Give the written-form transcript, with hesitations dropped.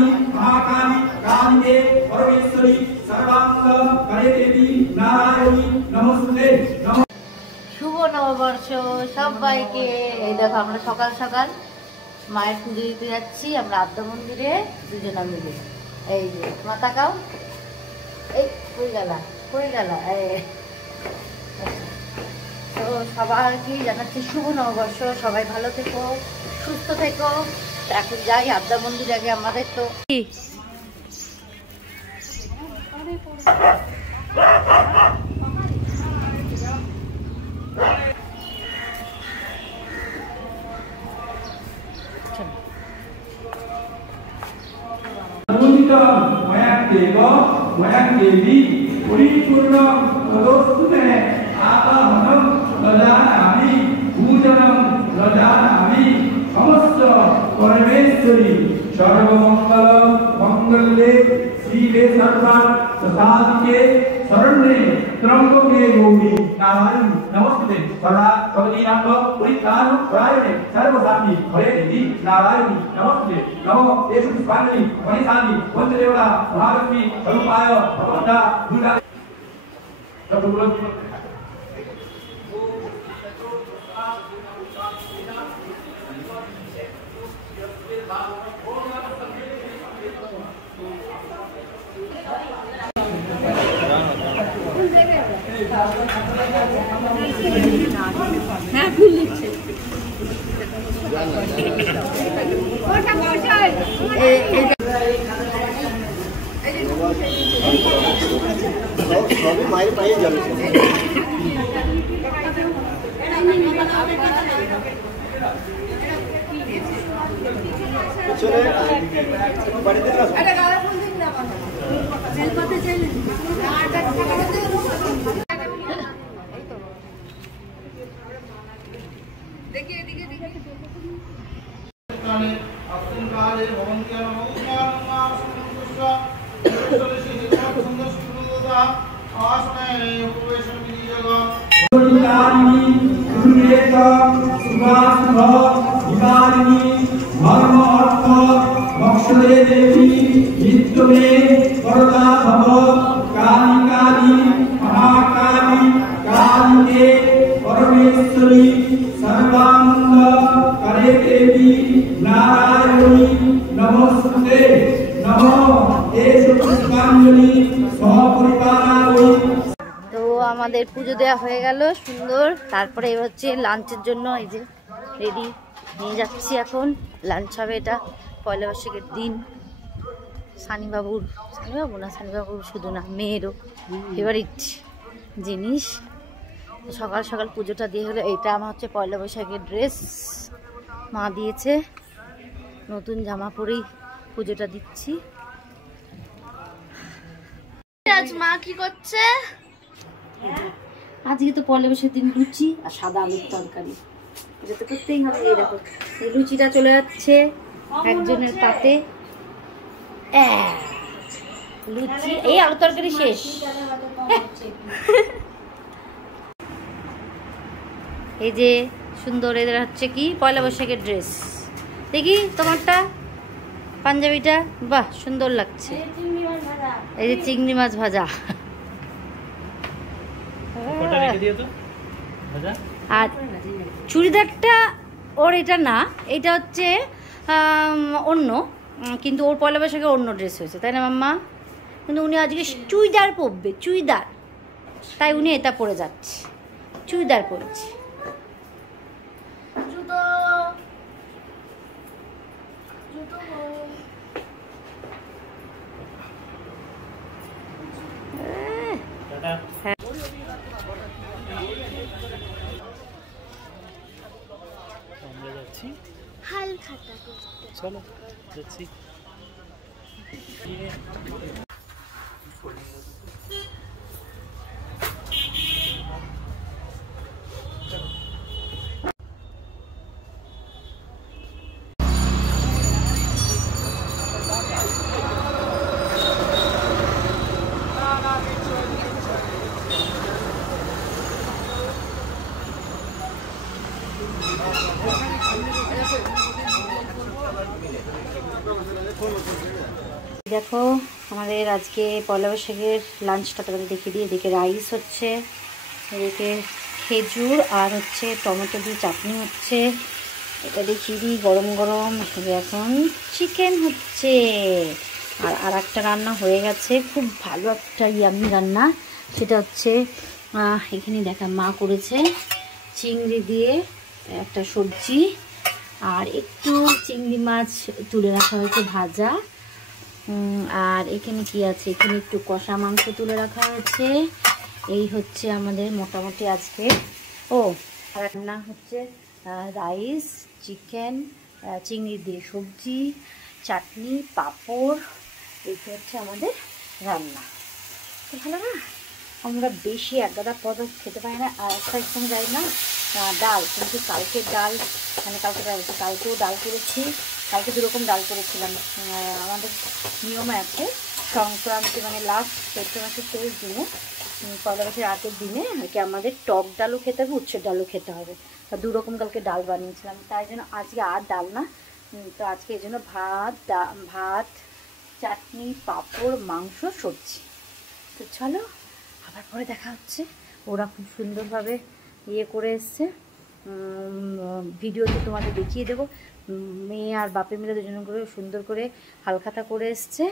काली महाकाली कालिके परमेश्वरी सर्वांग करे देवी नारायणी नमस्ते। শুভ নববর্ষ সবাইকে। এই দেখো আমরা সকাল সকাল মায়ের পুজো দিতে যাচ্ছি আমরা আদ্যা মন্দিরে দুজনা মিলে। এই যে মা তাকাও, এই কই গেলা তো সবাইকে জানাচ্ছি শুভ নববর্ষ। সবাই ভালো থেকো, সুস্থ থেকো। এখন যাই আদ্যা মন্দির, আগে আমাদের তো परमेश्वरी सर्वमंगल मंगल्ये शिवे सर्वार्थ साधिके शरण्ये त्र्यंबके गौरी नारायणी नमस्ते। सदा भगवतीनाथ परित्राण परायणे सर्वसाधि हरे देवी नारायणी नमस्ते। नमो येषु पुष्पाञ्जलि मणिसानि वंशदेवता महालक्ष्मी स्वरूपाय भगवता दुर्गा। মায়ের পায়ে যাবে বাড়িতে धर्म अर्थ मोक्षदे देवी नित्यमे वरदा भव काली काली महाकाली कालिके परमेश्वरी सर्वांग करे देवी नारायणी नमस्ते। नमो येषु पुष्पाञ्जलि सहपरिवाराय। তো আমাদের পুজো দেওয়া হয়ে গেল সুন্দর। তারপরে এবার হচ্ছে লাঞ্চের জন্য এই যে রেডি নিয়ে যাচ্ছি, এখন লাঞ্চ হবে। এটা পয়লা বৈশাখের দিন সানিবাবু শুধু না মেয়েরও ফেভারিট জিনিস। সকাল সকাল পুজোটা দিয়ে হলো। এইটা আমার হচ্ছে পয়লা বৈশাখের ড্রেস, মা দিয়েছে। নতুন জামা পরেই পুজোটা দিচ্ছি। আজ মা কি করছে? আজকে তো পয়লা বৈশাখের দিন লুচি আর সাদা আলুর তরকারি, এটা তো করতেই হবে। এই দেখো এই লুচিটা চলে যাচ্ছে একজনের পাতে, লুচি এই আলু তরকারি শেষ। এই যে সুন্দর, এদের হচ্ছে কি পয়লা বৈশাখের ড্রেস। দেখি তোমারটা, পাঞ্জাবিটা বাহ সুন্দর লাগছে। এই যে চিংড়ি মাছ ভাজা, আর চুড়িদারটা ওর এটা না, এটা হচ্ছে অন্য, কিন্তু ওর পয়লা বৈশাখে অন্য ড্রেস হয়েছে, তাই না মাম্মা? কিন্তু উনি আজকে চুড়িদার পরবে, চুড়িদার, তাই উনি এটা পরে যাচ্ছে, চুড়িদার পরেছে। হাল খাতা করতে চলো যাচ্ছি। ফোন দেখো আমাদের আজকে পয়লা বৈশাখের লাঞ্চটা তোমাদের দেখিয়ে দিই। এদিকে রাইস হচ্ছে, এদিকে খেজুর আর হচ্ছে টমেটো দিয়ে চাটনি হচ্ছে। এটা দেখিয়ে দিই গরম গরম। এখন চিকেন হচ্ছে আর একটা রান্না হয়ে গেছে, খুব ভালো একটা ইয়ামি রান্না। সেটা হচ্ছে এখানে দেখা মা করেছে চিংড়ি দিয়ে একটা সবজি, আর একটু চিংড়ি মাছ তুলে রাখা হয়েছে ভাজা। আর এখানে কি আছে, এখানে একটু কষা মাংস তুলে রাখা হয়েছে। এই হচ্ছে আমাদের মোটামুটি আজকে। আর রান্না হচ্ছে রাইস, চিকেন, চিংড়ি দিয়ে সবজি, চাটনি, পাঁপড়। এই হচ্ছে আমাদের রান্না। তো ভালো না? আমরা বেশি একগাদা পদ খেতে পারি না। আর একটা একদম যাই না ডাল, কিন্তু কালকের ডাল মানে কালকেও ডাল করেছি। কালকে দুরকম ডাল করেছিলাম। আমাদের নিয়ম আছে সংক্রান্তি মানে লাস্ট চৈত্র মাসের 23 দিনে, পয়লা বৈশাখের আগের দিনে আর কি আমাদের টক ডালও খেতে হবে, উচ্ছের ডালও খেতে হবে। তা দুরকম কালকে ডাল বানিয়েছিলাম, তাই জন্য আজকে আর ডাল না। তো আজকে এই জন্য ভাত, চাটনি, পাঁপড়, মাংস, সবজি। তো চলো আবার পরে দেখা হচ্ছে। ওরা খুব সুন্দরভাবে করে এসছে, ভিডিওতে তোমাদের দেখিয়ে দেবো। মেয়ে আর বাপে মিলে দুজনে করে সুন্দর করে হালখাতা করে এসছে।